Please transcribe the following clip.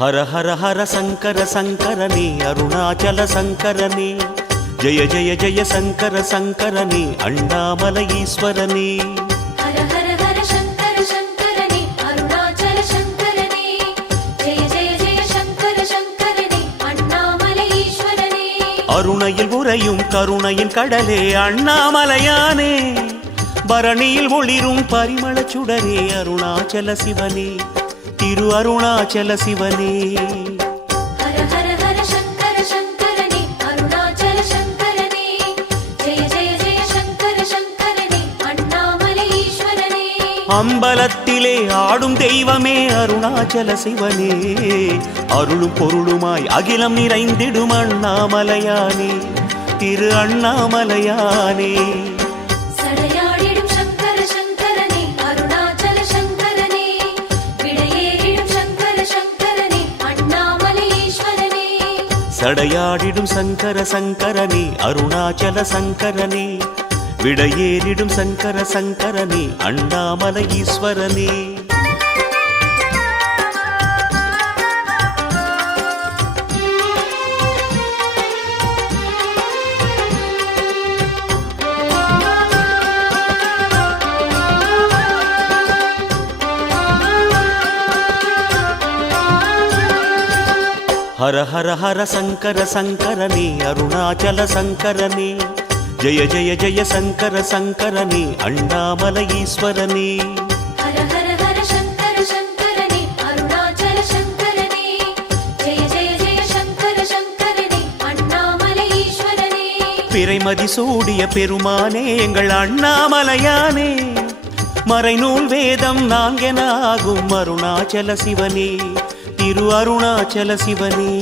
हर हर हर शंकर शंकरने अरुणाचल शंकरने जय जय जय शंकर शंकरने अण्णामलै ईश्वरने हर हर हर शंकर शंकरने अरुणाचल शंकरने जय जय जय शंकर शंकरने अण्णामलै ईश्वरने अरुणैயில் உறையும் கருணையின் கடலே அண்ணாமலையானே பரணியில் ஒளிரும் பரிமளச் சுடரே அருணாச்சல சிவனே திரு அருணாச்சல சிவனே हर हर हर शंकर शंकरने अरुणाचल शंकरने जय जय जय शंकर शंकरने अण्णामलै ईश्वरने அம்பலத்திலே ஆடும் தெய்வமே அருணாச்சல சிவனே அருளும் பொருளுமாய் அகிலம் நிறைந்திடும் அண்ணாமலையானே திரு அண்ணாமலையானே சடையாடிடும் சங்கர சங்கரனே அருணாச்சல சங்கரனே விடையேறிடும் சங்கர சங்கரனே அண்ணாமலை ஈஸ்வரனே சடையாடிடும் சங்கர சங்கரனே அருணாச்சல சங்கரனே விடையேறிடும் சங்கர சங்கரனே அண்ணாமலை ஈஸ்வரனே हर हर हर शंकर शंकरने अरुणाचल शंकरने जय जय जय शंकर शंकरने अण्णामलै ईश्वरने हर हर हर शंकर शंकरने अरुणाचल शंकरने जय जय जय शंकर शंकरने अण्णामलै ईश्वरने பிறைமதி சூடிய பெருமானே எங்கள் அண்ணாமலையானே மறைநூல் வேதம் நான்கென ஆகும் அருணாச்சல சிவனே திரு அருணாச்சல சிவனே